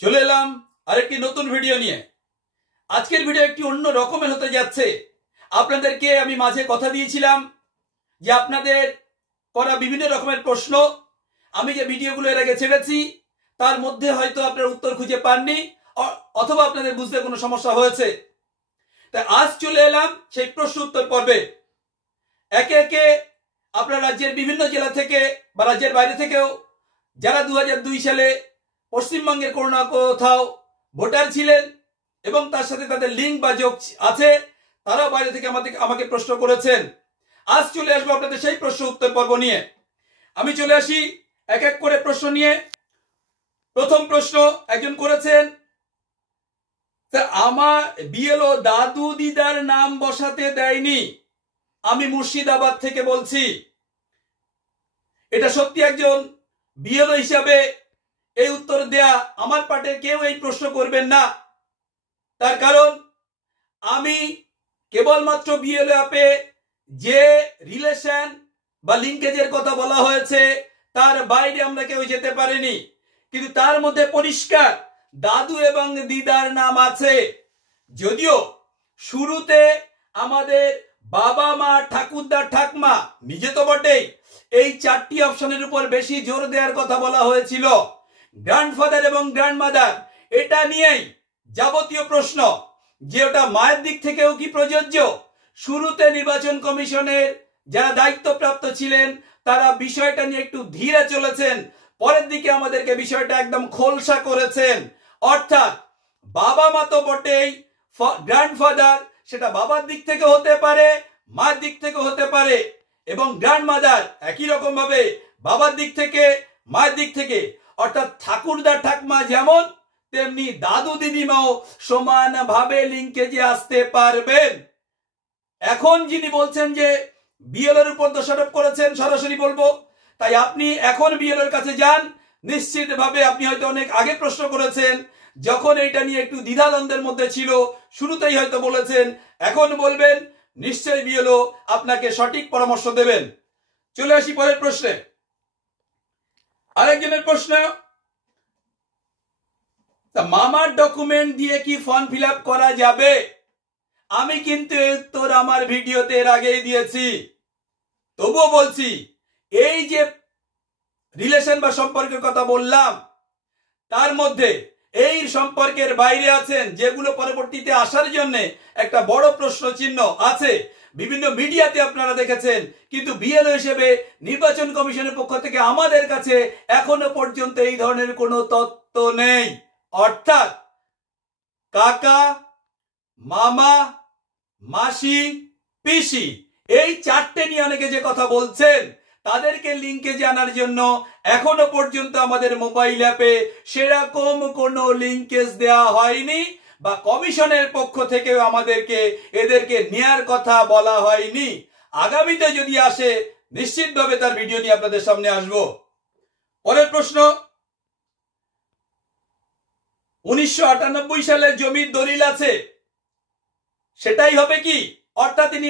চলে এলাম আরেকটি নতুন ভিডিও নিয়ে। আজকের ভিডিও একটি অন্য রকমের হতে যাচ্ছে। আপনাদেরকে আমি মাঝে কথা দিয়েছিলাম যে আপনাদের করা বিভিন্ন রকমের প্রশ্ন আমি যে ভিডিওগুলো এর আগে ছেড়েছি তার মধ্যে হয়তো আপনারা উত্তর খুঁজে পাননি, অথবা আপনাদের বুঝতে কোনো সমস্যা হয়েছে। তাই আজ চলে এলাম সেই প্রশ্ন উত্তর পর্বে। একে একে আপনার রাজ্যের বিভিন্ন জেলা থেকে বা রাজ্যের বাইরে থেকেও যারা 2002 সালে পশ্চিমবঙ্গের কোনো না কোথাও ভোটার ছিলেন এবং তার সাথে তাদের লিঙ্ক বা যোগ আছে, তারাও বাইরে থেকে আমাকে প্রশ্ন করেছেন। আজ চলে আসবো আপনাদের সেই প্রশ্ন উত্তর পর্ব নিয়ে। আমি চলে আসি এক এক করে প্রশ্ন নিয়ে। প্রথম প্রশ্ন একজন করেছেন, আমার বিএলও দাদু দিদার নাম বসাতে দেয়নি, আমি মুর্শিদাবাদ থেকে বলছি। এটা সত্যি একজন বিএলও হিসাবে এই উত্তর দেয়া আমার পার্টির কেউ এই প্রশ্ন করবেন না। তার কারণ আমি কেবলমাত্র বিএলও অ্যাপে যে রিলেশন বা লিঙ্কেজের কথা বলা হয়েছে তার বাইরে আমরা কেউ যেতে পারিনি, কিন্তু তার মধ্যে পরিষ্কার দাদু এবং দিদার নাম আছে। যদিও শুরুতে আমাদের বাবা মা ঠাকুরদা ঠাকমা নিজে তো বটেই এই চারটি অপশনের উপর বেশি জোর দেওয়ার কথা বলা হয়েছিল। গ্র্যান্ডফাদার এবং গ্র্যান্ডমাদার এটা নিয়েই যাবতীয় প্রশ্ন যে ওটা মায়ের দিক থেকেও কি প্রযোজ্য। শুরুতে নির্বাচন কমিশনের যারা দায়িত্বপ্রাপ্ত ছিলেন তারা বিষয়টা নিয়ে একটু ধীরে চলেছেন, পরের দিকে আমাদেরকে বিষয়টা একদম খোলসা করেছেন। অর্থাৎ বাবা মা তো বটেই, গ্র্যান্ডফাদার সেটা বাবার দিক থেকে হতে পারে, মায়ের দিক থেকে হতে পারে, এবং গ্র্যান্ডমাদার একই রকম ভাবে বাবার দিক থেকে মায়ের দিক থেকে। অর্থাৎ ঠাকুরদা ঠাকমা যেমন তেমনি দাদু দিদিমাও সমানভাবে লিঙ্কেজে আসতে পারবেন। এখন যিনি বলছেন যে বিএলওর উপর দোষারোপ করেছেন, সরাসরি বলবো, তাই আপনি এখন বিএলওর কাছে যান। নিশ্চিতভাবে আপনি হয়তো অনেক আগে প্রশ্ন করেছেন, যখন এটা নিয়ে একটু দ্বিধাদ্বন্দ্বের মধ্যে ছিল শুরুতেই হয়তো বলেছেন, এখন বলবেন, নিশ্চয়ই বিএলও আপনাকে সঠিক পরামর্শ দেবেন। চলে আসি পরের প্রশ্নে। আরেকজনের প্রশ্ন, মামার ডকুমেন্ট দিয়ে কি ফর্ম ফিল আপ করা যাবে? আমি কিন্তু উত্তর আমার ভিডিওতে এর আগেই দিয়েছি, তবুও বলছি, এই যে রিলেশন বা সম্পর্কের কথা বললাম তার মধ্যে এই সম্পর্কের বাইরে আছেন যেগুলো পরবর্তীতে আসার জন্য একটা বড় প্রশ্ন চিহ্ন আছে। বিভিন্ন মিডিয়াতে আপনারা দেখেছেন, কিন্তু বিএলও হিসেবে নির্বাচন কমিশনের পক্ষ থেকে আমাদের কাছে এখনো পর্যন্ত এই ধরনের কোনো তথ্য নেই। অর্থাৎ কাকা, মামা, মাসি, পিসি এই চারটে নিয়ে অনেকে যে কথা বলছেন তাদেরকে লিঙ্কেজে আনার জন্য এখনো পর্যন্ত আমাদের মোবাইল অ্যাপে সেরকম কোনো লিঙ্কেজ দেওয়া হয়নি, বা কমিশনের পক্ষ থেকেও আমাদেরকে এদেরকে নেয়ার কথা বলা হয়নি। আগামীতে যদি আসে নিশ্চিতভাবে তার ভিডিও নিয়ে আপনাদের সামনে আসবো। পরের প্রশ্ন, 1998 সালের জমির দলিল আছে, সেটাই হবে কি? অর্থাৎ তিনি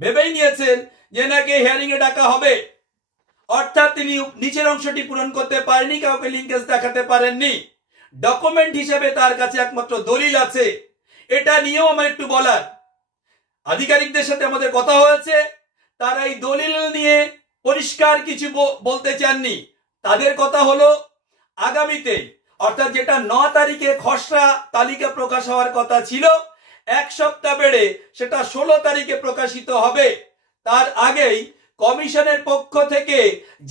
ভেবেই নিয়েছেন যে নাকি হিয়ারিং এ ডাকা হবে, অর্থাৎ তিনি নিচের অংশটি পূরণ করতে পারেননি, কাউকে লিঙ্কেজ দেখাতে পারেননি। ডকুমেন্ট হিসেবে তার কাছে একমাত্র দলিল আছে। এটা নিয়েও আমার একটু বলার, আধিকারিকদের সাথে আমাদের কথা হয়েছে, তারা এই দলিল নিয়ে পরিষ্কার কিছু বলতে চাননি। তাদের কথা হলো আগামীতে, অর্থাৎ যেটা 9 তারিখে খসড়া তালিকা প্রকাশ হওয়ার কথা ছিল, এক সপ্তাহ বেড়ে সেটা 16 তারিখে প্রকাশিত হবে। তার আগেই কমিশনের পক্ষ থেকে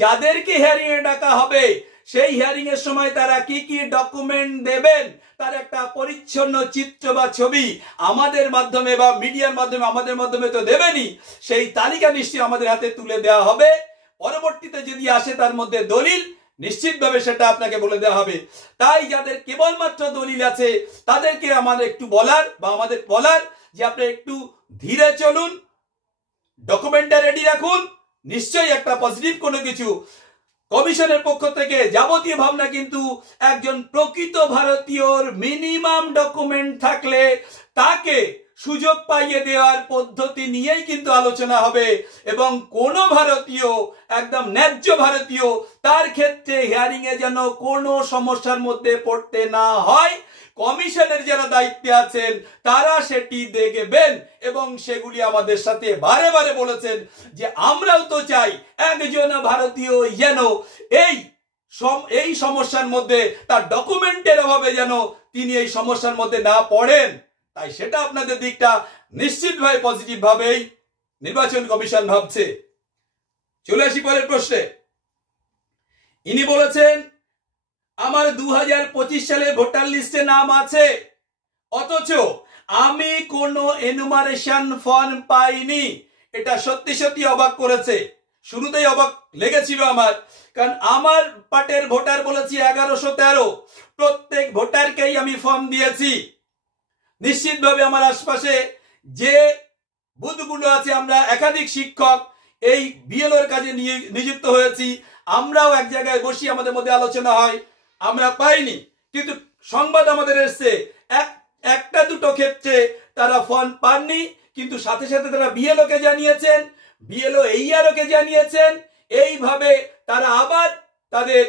যাদেরকে হিয়ারিং এ ডাকা হবে সেই হিয়ারিং এর সময় তারা কি কি ডকুমেন্ট দেবেন তার একটা পরিচ্ছন্ন চিত্র বা ছবি আমাদের মাধ্যমে বা মিডিয়ার মাধ্যমে, আমাদের মাধ্যমে তো দেবেনই, সেই তালিকা নিশ্চয়ই আমাদের হাতে তুলে দেওয়া হবে। পরবর্তীতে যদি আসে তার মধ্যে দলিল, নিশ্চিতভাবে সেটা আপনাকে বলে দেওয়া হবে। তাই যাদের কেবলমাত্র দলিল আছে তাদেরকে আমাদের একটু বলার বা আমাদের বলার যে আপনি একটু ধীরে চলুন, ডকুমেন্টটা রেডি রাখুন। নিশ্চয়ই একটা পজিটিভ কোনো কিছু কমিশনের পক্ষ থেকে যাবতীয় ভাবনা, কিন্তু একজন প্রকৃত ভারতীয়র মিনিমাম ডকুমেন্ট থাকলে তাকে সুযোগ পাইয়ে দেওয়ার পদ্ধতি নিয়েই কিন্তু আলোচনা হবে এবং কোন ভারতীয় একদম ন্যায্য ভারতীয় তার ক্ষেত্রে হিয়ারিং এ যেন কোনো সমস্যার মধ্যে পড়তে না হয়, কমিশনের যারা দায়িত্বে আছেন তারা সেটি দেখবেন এবং সেগুলি আমাদের সাথে বারে বারে বলেছেন যে আমরাও তো চাই একজন ভারতীয় যেন এই সমস্যার মধ্যে তার ডকুমেন্টের অভাবে যেন তিনি এই সমস্যার মধ্যে না পড়েন। তাই সেটা আপনাদের দিকটা নিশ্চিতভাবে পজিটিভ ভাবেই নির্বাচন কমিশন ভাবছে। চলে আসি পরের প্রশ্নে। ইনি বলেছেন আমার 2025 সালে ভোটার লিস্টে নাম আছে, অথচ আমি কোনো এনুমারেশন ফর্ম পাইনি। এটা সত্যি সত্যি অবাক করেছে। শুরুতেই অবাক লেগেছিল আমার, কারণ আমার পার্টের ভোটার বলেছি 1113, প্রত্যেক ভোটারকেই আমি ফর্ম দিয়েছি। নিশ্চিতভাবে আমার আশপাশে যে বুথগুলো আছে, আমরা একাধিক শিক্ষক এই বিএলওর কাজে নিযুক্ত হয়েছি, আমরাও এক জায়গায় বসি, আমাদের মধ্যে আলোচনা হয়, আমরা পাইনি। কিন্তু সংবাদ আমাদের এসছে একটা দুটো ক্ষেত্রে তারা ফর্ম পাননি, কিন্তু সাথে সাথে তারা বিএলও কে জানিয়েছেন, বিএলও এইআরও কে জানিয়েছেন। এইভাবে তারা আবার তাদের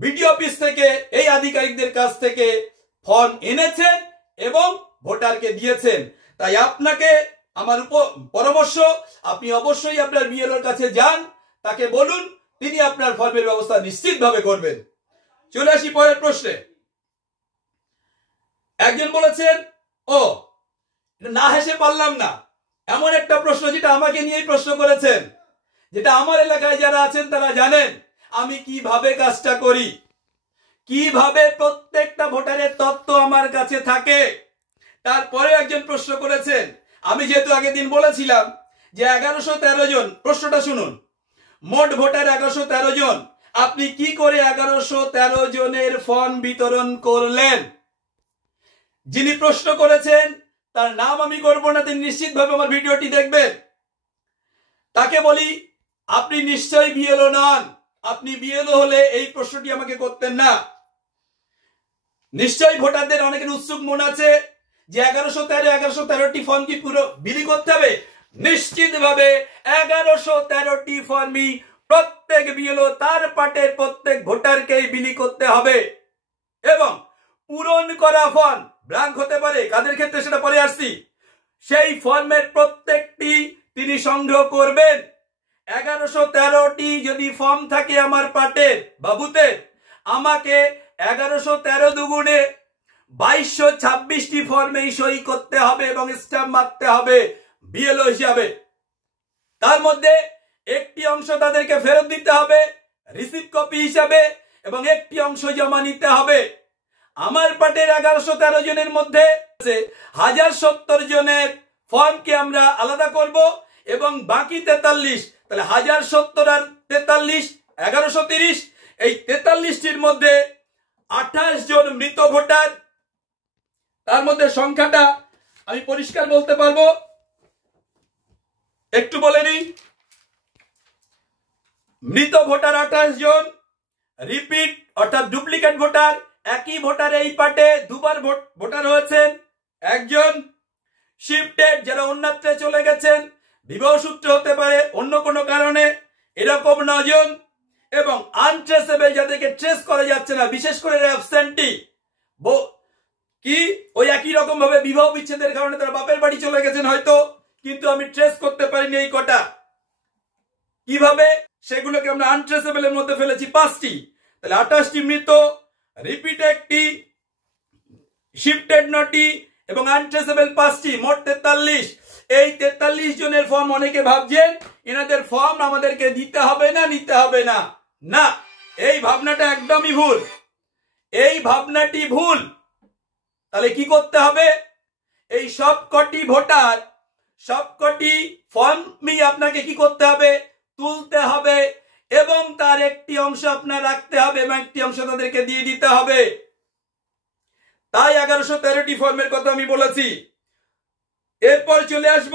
বিডিও অফিস থেকে এই আধিকারিকদের কাছ থেকে ফর্ম এনেছেন এবং ভোটারকে দিয়েছেন। তাই আপনাকে আমার পরামর্শ, আপনি অবশ্যই আপনার বিএলওর কাছে যান, তাকে বলুন, তিনি আপনার ফর্মের ব্যবস্থা নিশ্চিতভাবে করবেন। চলে আসি পরের প্রশ্নে। একজন বলেছেন না হেসে পারলাম না, এমন একটা প্রশ্ন যেটা আমাকে নিয়েই প্রশ্ন করেছেন, যেটা আমার এলাকায় যারা আছেন তারা জানেন আমি কিভাবে কাজটা করি, কিভাবে প্রত্যেকটা ভোটারের তথ্য আমার কাছে থাকে। তারপরে একজন প্রশ্ন করেছেন, আমি যেহেতু আগের দিন বলেছিলাম যে 1113 জন, প্রশ্নটা শুনুন, মোট ভোটার 1113 জন, আপনি কি করে 1113 জনের ফর্ম বিতরণ করলেন? যিনি প্রশ্ন করেছেন তার নাম আমি করব না, তিনি নিশ্চিতভাবে আমার ভিডিওটি দেখবেন। তাকে বলি আপনি নিশ্চয়ই বিএলও নন, আপনি বিএলও হলে এই প্রশ্নটি আমাকে করতেন না। নিশ্চয়ই ভোটারদের অনেকের উৎসুক মন আছে যে 1113টি ফর্ম কি পুরো বিলি করতে হবে? নিশ্চিতভাবে 1113টি ফর্মই প্রত্যেক বিএলও তার পার্টের প্রত্যেক ভোটারকেই বিলি করতে হবে এবং পূরণ করা ফর্ম ব্ল্যাঙ্ক হতে পারে, কাদের ক্ষেত্রে সেটা পরে আসছি, সেই ফর্মের প্রত্যেকটি তিনি সংগ্রহ করবেন। 1113টি যদি ফর্ম থাকে আমার পার্টের বা বুথের, আমাকে 1113 দুগুণে 2226টি ফর্মেই সই করতে হবে এবং স্ট্যাম্প মারতে হবে বিএলও হিসাবে। তার মধ্যে একটি অংশ তাদেরকে ফেরত দিতে হবে রিসিপ্ট কপি হিসাবে এবং একটি অংশ জমা নিতে হবে। আমার পার্টের 1113 জনের মধ্যে 1070 জনের ফর্মকে আমরা আলাদা করব এবং বাকি 43, তাহলে 1070 আর 43 1130, এই 43টির মধ্যে 28 জন মৃত ভোটার। তার মধ্যে সংখ্যাটা আমি পরিষ্কার বলতে পারবো, একটু বলে নিই। মৃত ভোটার 28 জন, রিপিট অর্থাৎ ডুপ্লিকেট ভোটার, একই ভোটার এই পার্টে দুবার ভোটার হয়েছেন একজন, শিফটেড যারা অন্যত্রে চলে গেছেন, বিবাহ সূত্রে হতে পারে, অন্য কোনো কারণে, এরকম 9 জন, এবং আনট্রেসেবল যাদেরকে ট্রেস করা যাচ্ছে না, বিশেষ করে অ্যাবসেন্টি, কি ওই একই রকম ভাবে বিবাহ বিচ্ছেদের কারণে তারা বাপের বাড়ি চলে গেছেন হয়তো, কিন্তু আমি ট্রেস করতে পারিনি এই কটা। কিভাবে? সেগুলোকে আমরা আনট্রেসেবলের মধ্যে ফেলেছি 5টি, তাহলে 28টি মৃত, রিপিট 1টি, শিফটেড 9টি এবং আনট্রেসেবল 5টি, মোট 43। এই 43 জনের ফর্ম অনেকে ভাবছেন এনাদের ফর্ম আমাদেরকে দিতে হবে না, নিতে হবে না। না, এই ভাবনাটা একদমই ভুল, এই ভাবনাটি ভুল। তাহলে কি করতে হবে? এই সবকটি ভোটার, সবকটি ফর্মই আপনাকে কি করতে হবে? তুলতে হবে এবং তার একটি অংশ আপনার রাখতে হবে এবং একটি অংশ তাদেরকে দিয়ে দিতে হবে। তাই 1113টি ফর্মের কথা আমি বলেছি। এরপর চলে আসব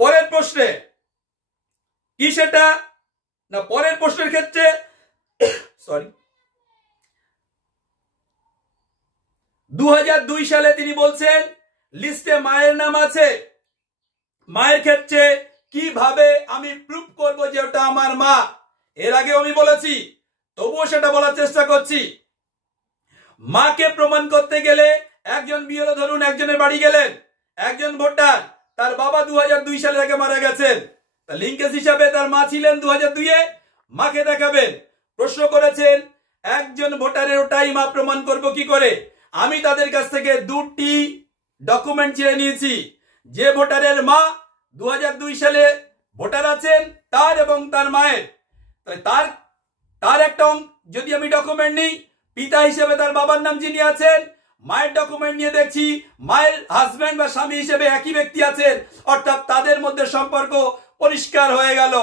পরের প্রশ্নে। কি সেটা না, পরের প্রশ্নের ক্ষেত্রে 2002 সালে তিনি বলছেন লিস্টে মায়ের নাম আছে, মায়ের ক্ষেত্রে কিভাবে আমি প্রুফ করব যে ওটা আমার মা? এর আগে আমি বলেছি, তবুও সেটা বলার চেষ্টা করছি। মাকে প্রমাণ করতে গেলে একজন বিএলও, ধরুন একজনের বাড়ি গেলেন, একজন ভোটার, তার বাবা 2002 সালে আগে মারা গেছেন, লিঙ্কেজ হিসাবে তার মা ছিলেন 2002-এ, মাকে দেখাবেন। প্রশ্ন করেছেন একজন ভোটারের ওটাই মা, প্রমাণ করব কি করে? আমি তাদের কাছ থেকে দুটি ডকুমেন্ট চেয়ে নিয়েছি। যে ভোটারের মা 2002 সালে ভোটার আছেন, তার এবং তার মায়ের, তার একটা যদি আমি ডকুমেন্ট নিই, পিতা হিসেবে তার বাবার নাম যিনি আছেন, মায়ের ডকুমেন্ট নিয়ে দেখছি মায়ের হাজবেন্ড বা স্বামী হিসেবে একই ব্যক্তি আছেন, অর্থাৎ তাদের মধ্যে সম্পর্ক পরিষ্কার হয়ে গেল।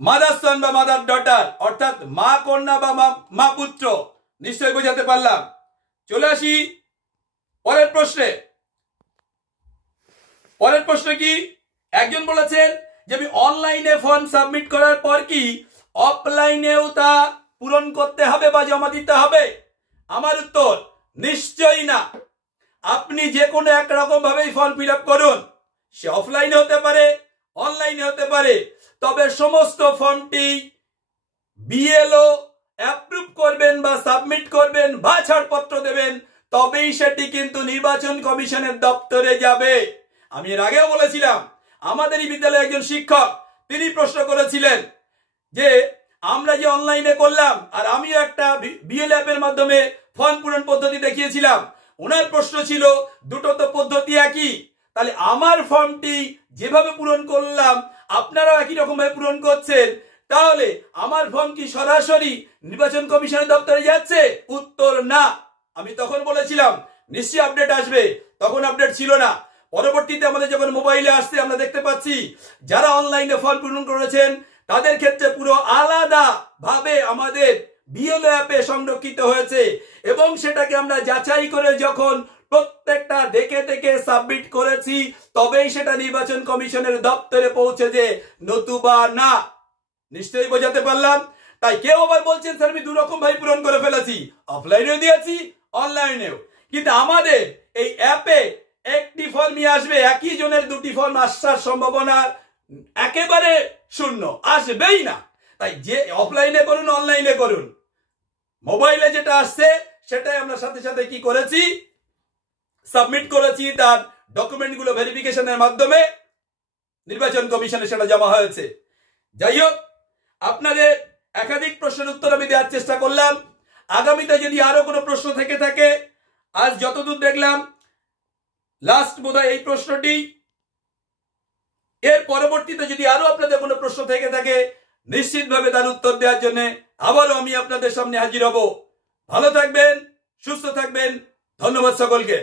মাদার সন বা মাদার ডটার, অর্থাৎ মা কন্যা বা মা পুত্র। নিশ্চয়ই বোঝাতে পারলাম। চলে আসি পরের প্রশ্নে। পরের প্রশ্ন কি? একজন বলেছেন যে আমি অনলাইনে ফর্ম সাবমিট করার পর কি অফলাইনেও তা পূরণ করতে হবে বা জমা দিতে হবে? আমার উত্তর নিশ্চয়ই না। আপনি যে কোনো এক রকম ভাবেই ফর্ম ফিল আপ করুন, সে অফলাইনে হতে পারে, অনলাইনে হতে পারে, তবে সমস্ত ফর্মটি বিএলও অ্যাপ্রুভ করবেন বা সাবমিট করবেন বা ছাড়পত্র দেবেন, তবেই সেটি কিন্তু নির্বাচন কমিশনের দপ্তরে যাবে। আমি এর আগেও বলেছিলাম, আমাদেরই বিদ্যালয়ে একজন শিক্ষক তিনি প্রশ্ন করেছিলেন যে আমরা যে অনলাইনে করলাম আর আমিও একটা বিএলও অ্যাপের মাধ্যমে ফর্ম পূরণ পদ্ধতি দেখিয়েছিলাম, ওনার প্রশ্ন ছিল দুটো তো পদ্ধতি একই, তাহলে আমার ফর্মটি যেভাবে পূরণ করলাম আপনারাও একই রকম ভাবে পূরণ করছেন, তাহলে আমার ফর্ম কি সরাসরি নির্বাচন কমিশনের দপ্তরে যাচ্ছে? উত্তর না। আমি তখন বলেছিলাম নিশ্চয়ই আপডেট আসবে, তখন আপডেট ছিল না। পরবর্তীতে আমাদের যখন মোবাইলে আসছে আমরা দেখতে পাচ্ছি যারা অনলাইনে ফর্ম পূরণ করেছেন তাদের ক্ষেত্রে পুরো আলাদা ভাবে আমাদের বিএলও অ্যাপে সংরক্ষিত হয়েছে, এবং সেটাকে আমরা যাচাই করে যখন প্রত্যেকটা দেখে দেখে সাবমিট করেছি, তবেই সেটা নির্বাচন কমিশনের দপ্তরে পৌঁছেছে, নতুবা না। নিশ্চয়ই বোঝাতে পারলাম। তাই কেউ আবার বলছেন স্যার আমি দুরকম ভাবে পূরণ করে ফেলেছি, অফলাইনেও দিয়েছি অনলাইনেও, কিন্তু আমাদের এই অ্যাপে একটি ফর্মই আসবে, একই জনের দুটি ফর্ম আসার সম্ভাবনা একেবারে শূন্য, আসবেই না। তাই যে অফলাইনে করুন অনলাইনে করুন, মোবাইলে যেটা আসছে সেটাই আমরা সাথে সাথে কি করেছি, সাবমিট করেছি, তার ডকুমেন্টগুলো ভেরিফিকেশনের মাধ্যমে নির্বাচন কমিশনে সেটা জমা হয়েছে। যাই হোক, আপনাদের একাধিক প্রশ্নের উত্তর আমি দেওয়ার চেষ্টা করলাম। আগামীতে যদি আরো কোনো প্রশ্ন থেকে থাকে, আজ যতদূর দেখলাম লাস্ট বোধহয় এই প্রশ্নটি, এর পরবর্তীতে যদি আরো আপনাদের কোনো প্রশ্ন থেকে থাকে নিশ্চিতভাবে তার উত্তর দেওয়ার জন্য আবারও আমি আপনাদের সামনে হাজির হব। ভালো থাকবেন, সুস্থ থাকবেন, ধন্যবাদ সকলকে।